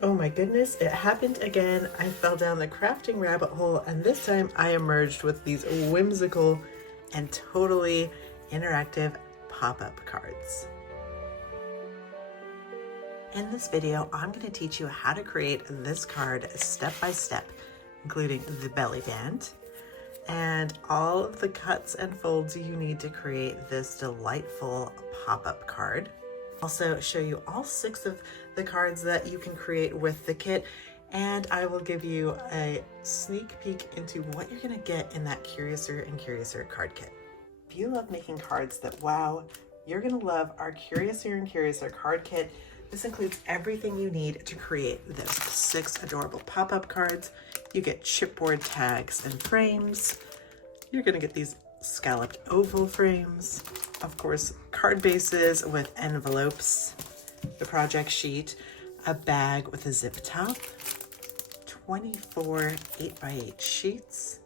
Oh my goodness, it happened again. I fell down the crafting rabbit hole, and this time I emerged with these whimsical and totally interactive pop-up cards. In this video, I'm going to teach you how to create this card step by step, including the belly band and all of the cuts and folds you need to create this delightful pop-up card. Also show you all 6 of the cards that you can create with the kit, and I will give you a sneak peek into what you're gonna get in that Curiouser and Curiouser card kit. If you love making cards that wow, you're gonna love our Curiouser and Curiouser card kit. This includes everything you need to create those 6 adorable pop-up cards. You get chipboard tags and frames. You're gonna get these scalloped oval frames, of course, card bases with envelopes, the project sheet, a bag with a zip top, 24 8x8 sheets,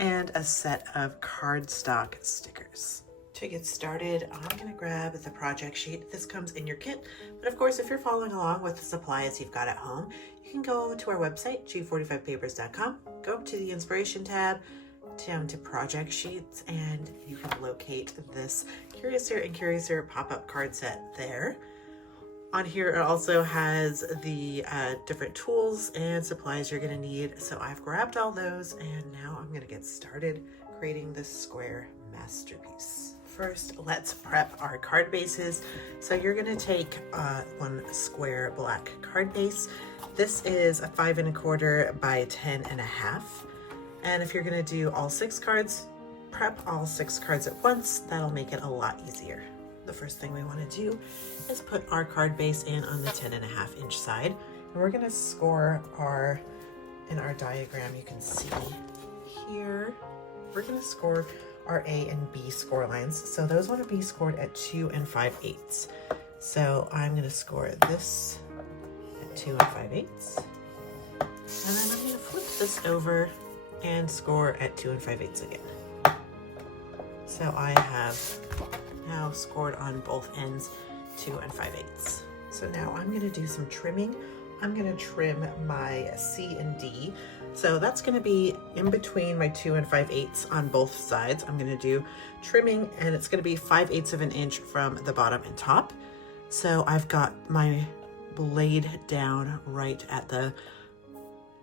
and a set of cardstock stickers. To get started, I'm gonna grab the project sheet. This comes in your kit, but of course, if you're following along with the supplies you've got at home, you can go to our website, G45’s.com, go up to the inspiration tab, down to project sheets, and you can locate this Curiouser and Curiouser pop-up card set there. On here, it also has the different tools and supplies you're gonna need. So I've grabbed all those, and now I'm gonna get started creating this square masterpiece. First, let's prep our card bases. So you're gonna take one square black card base. This is a 5 1/4 by 10.5. And if you're gonna do all 6 cards, prep all 6 cards at once. That'll make it a lot easier. The first thing we wanna do is put our card base in on the 10.5 inch side. And we're gonna score in our diagram, you can see here, we're gonna score our A and B score lines. So those want to be scored at 2 5/8. So I'm going to score this at 2 5/8. And then I'm going to flip this over and score at 2 5/8 again. So I have now scored on both ends 2 5/8. So now I'm going to do some trimming. I'm going to trim my C and D. So that's going to be in between my 2 5/8 on both sides. I'm going to do trimming, and it's going to be 5/8 of an inch from the bottom and top. So I've got my blade down right at the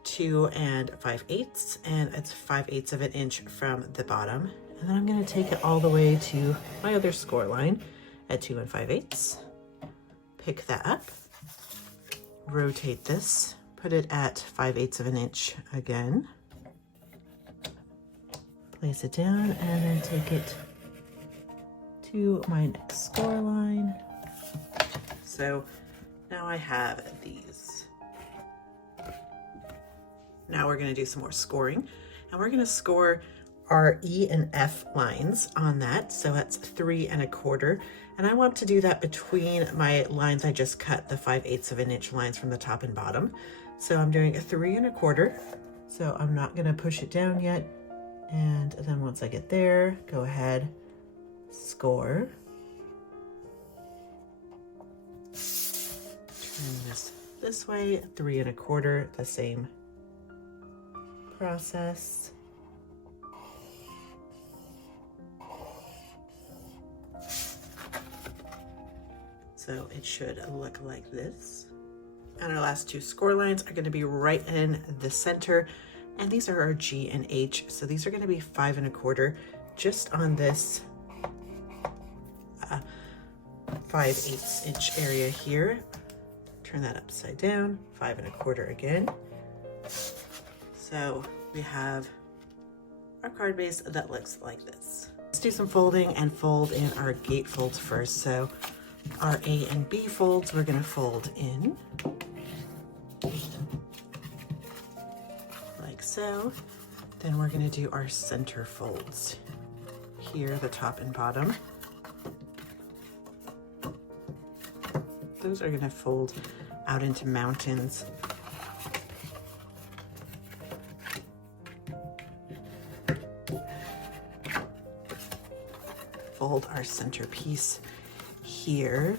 2 5/8, and it's 5/8 of an inch from the bottom. And then I'm going to take it all the way to my other score line at 2 5/8. Pick that up, rotate this, put it at 5/8 of an inch again, place it down, and then take it to my next score line. So now I have these. Now we're going to do some more scoring, and we're going to score our E and F lines on that. So that's 3 1/4. And I want to do that between my lines I just cut, the 5/8 of an inch lines from the top and bottom. So I'm doing a 3 1/4. So I'm not going to push it down yet. And then once I get there, go ahead, score. Turn this way, 3 1/4, the same process. So it should look like this. And our last 2 score lines are going to be right in the center. And these are our G and H. So these are going to be 5 1/4 just on this 5/8 inch area here. Turn that upside down, 5 1/4 again. So we have our card base that looks like this. Let's do some folding and fold in our gate folds first. So our A and B folds, we're going to fold in like so. Then we're going to do our center folds here, the top and bottom. Those are going to fold out into mountains. Fold our centerpiece here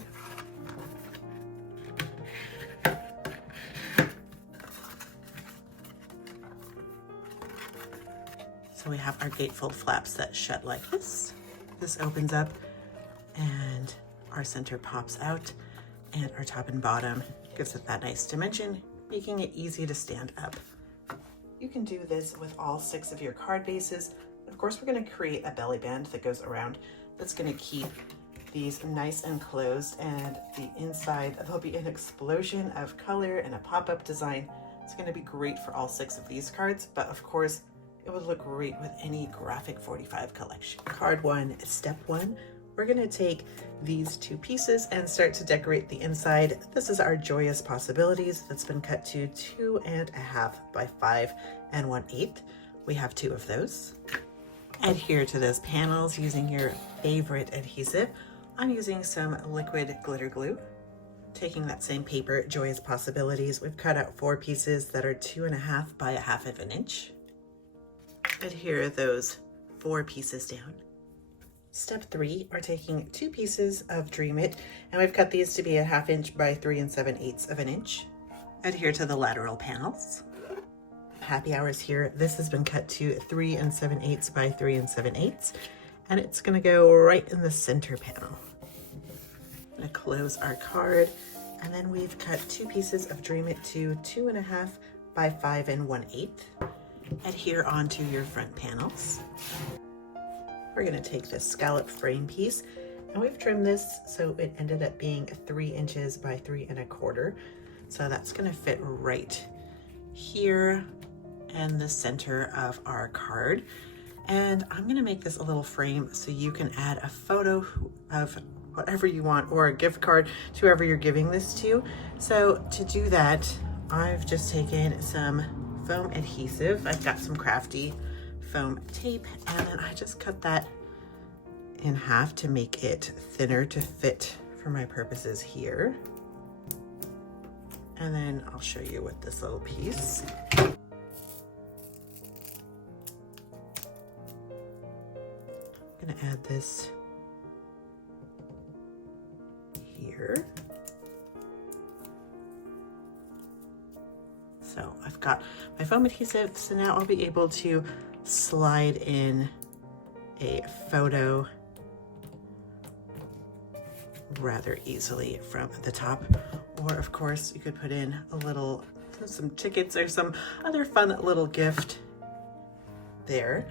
So we have our gatefold flaps that shut like this. This opens up and our center pops out, and our top and bottom gives it that nice dimension, making it easy to stand up. You can do this with all 6 of your card bases. Of course, we're going to create a belly band that goes around that's going to keep these nice and closed, and the inside there'll be an explosion of color and a pop-up design. It's going to be great for all 6 of these cards, but of course it would look great with any graphic 45 collection. Card 1, step 1. We're going to take these 2 pieces and start to decorate the inside. This is our Joyous Possibilities that's been cut to 2.5 by 5 1/8. We have 2 of those. Adhere to those panels using your favorite adhesive. I'm using some liquid glitter glue. Taking that same paper, Joyous Possibilities, we've cut out 4 pieces that are 2.5 by 1/2 inch. Adhere those 4 pieces down. Step 3, we're taking 2 pieces of Dream It, and we've cut these to be 1/2 inch by 3 7/8 inch. Adhere to the lateral panels. Happy Hours here. This has been cut to 3 7/8 by 3 7/8, and it's going to go right in the center panel. I'm going to close our card, and then we've cut 2 pieces of Dream It to 2.5 by 5 1/8. Adhere onto your front panels. We're going to take this scallop frame piece, and we've trimmed this so it ended up being 3 inches by 3 1/4. So that's going to fit right here in the center of our card. And I'm going to make this a little frame so you can add a photo of whatever you want, or a gift card to whoever you're giving this to. So to do that, I've just taken some foam adhesive. I've got some crafty foam tape, and then I just cut that in half to make it thinner to fit for my purposes here. And then I'll show you with this little piece. I'm gonna add this here. So I've got my foam adhesive, so now I'll be able to slide in a photo rather easily from the top. Or of course you could put in some tickets or some other fun little gift there.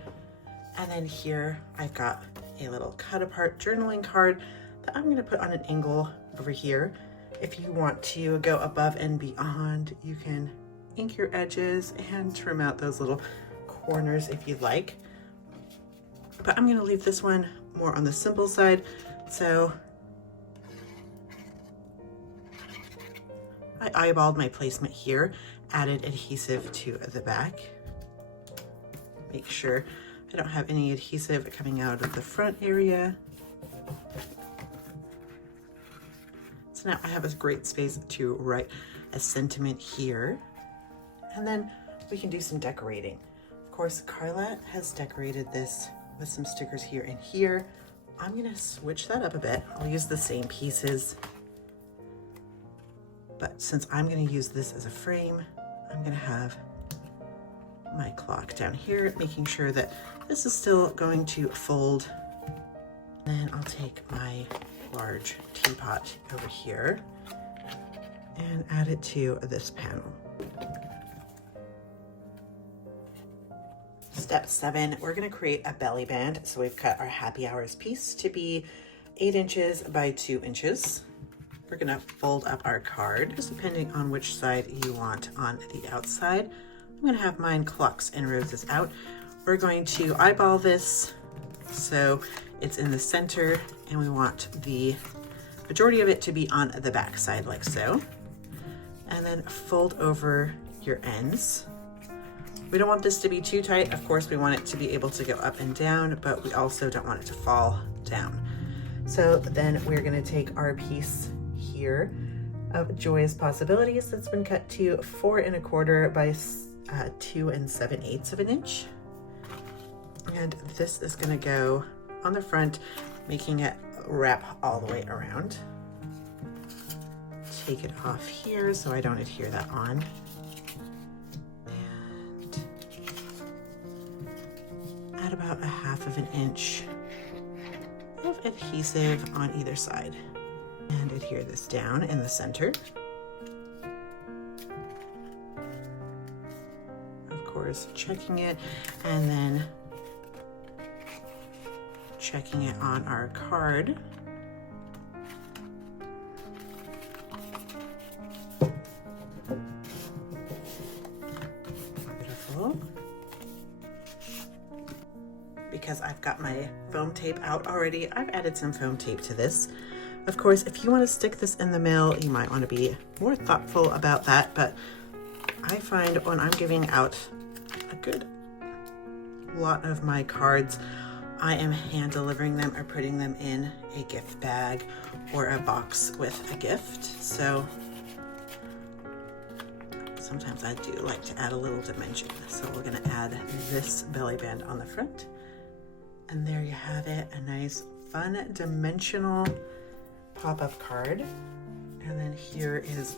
And then here I've got a little cut apart journaling card that I'm going to put on an angle over here. If you want to go above and beyond, you can ink your edges and trim out those little corners if you'd like. But I'm going to leave this one more on the simple side. So I eyeballed my placement here, added adhesive to the back. Make sure I don't have any adhesive coming out of the front area. So now I have a great space to write a sentiment here. And then we can do some decorating. Of course, Carla has decorated this with some stickers here and here. I'm gonna switch that up a bit. I'll use the same pieces, but since I'm gonna use this as a frame, I'm gonna have my clock down here, making sure that this is still going to fold. Then I'll take my large teapot over here and add it to this panel. Step 7, we're going to create a belly band. So we've cut our Happy Hours piece to be 8 inches by 2 inches. We're going to fold up our card, just depending on which side you want on the outside. I'm going to have mine clocks and roses out. We're going to eyeball this so it's in the center, and we want the majority of it to be on the back side like so. And then fold over your ends. We don't want this to be too tight. Of course, we want it to be able to go up and down, but we also don't want it to fall down. So then we're gonna take our piece here of Joyous Possibilities that's been cut to 4 1/4 by 2 7/8 inch. And this is gonna go on the front, making it wrap all the way around. Take it off here so I don't adhere that on. add about 1/2 inch of adhesive on either side and adhere this down in the center. Of course, checking it and then checking it on our card. Beautiful. Because I've got my foam tape out already, I've added some foam tape to this. Of course, if you want to stick this in the mail, you might want to be more thoughtful about that, but I find when I'm giving out a good lot of my cards, I am hand delivering them or putting them in a gift bag or a box with a gift. So sometimes I do like to add a little dimension. So we're going to add this belly band on the front. And there you have it, a nice fun dimensional pop-up card. And then here is,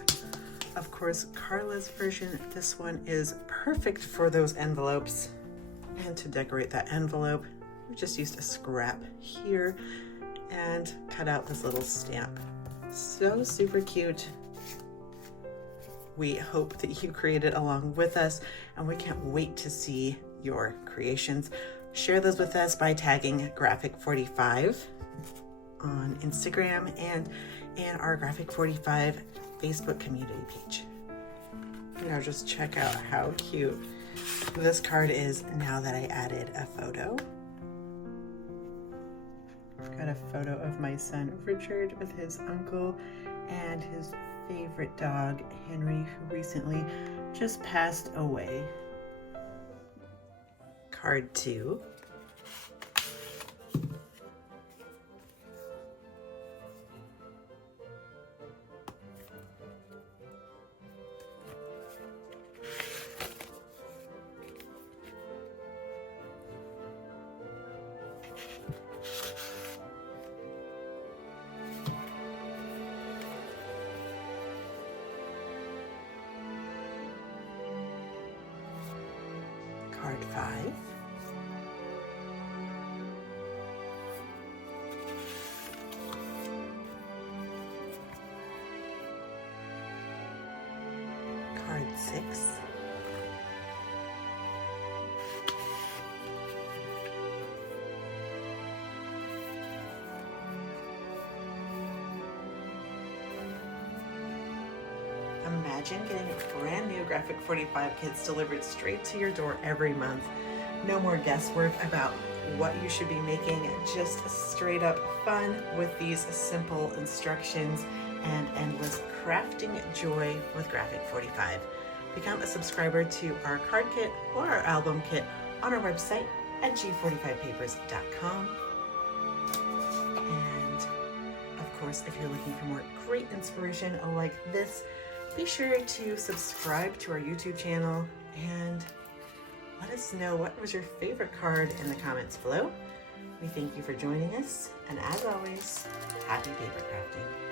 of course, Carla's version. This one is perfect for those envelopes. And to decorate that envelope, we just used a scrap here and cut out this little stamp. So super cute. We hope that you created along with us, and we can't wait to see your creations. Share those with us by tagging Graphic45 on Instagram and in our Graphic45 Facebook community page. You know, just check out how cute this card is now that I added a photo. I've got a photo of my son Richard with his uncle and his favorite dog Henry, who recently just passed away. Card 2. Card 5. Card 6. Imagine getting brand new Graphic45 kits delivered straight to your door every month. No more guesswork about what you should be making, just straight up fun with these simple instructions and endless crafting joy with Graphic45. Become a subscriber to our card kit or our album kit on our website at G45papers.com. And of course, if you're looking for more great inspiration like this, be sure to subscribe to our YouTube channel and let us know what was your favorite card in the comments below. We thank you for joining us, and as always, happy paper crafting.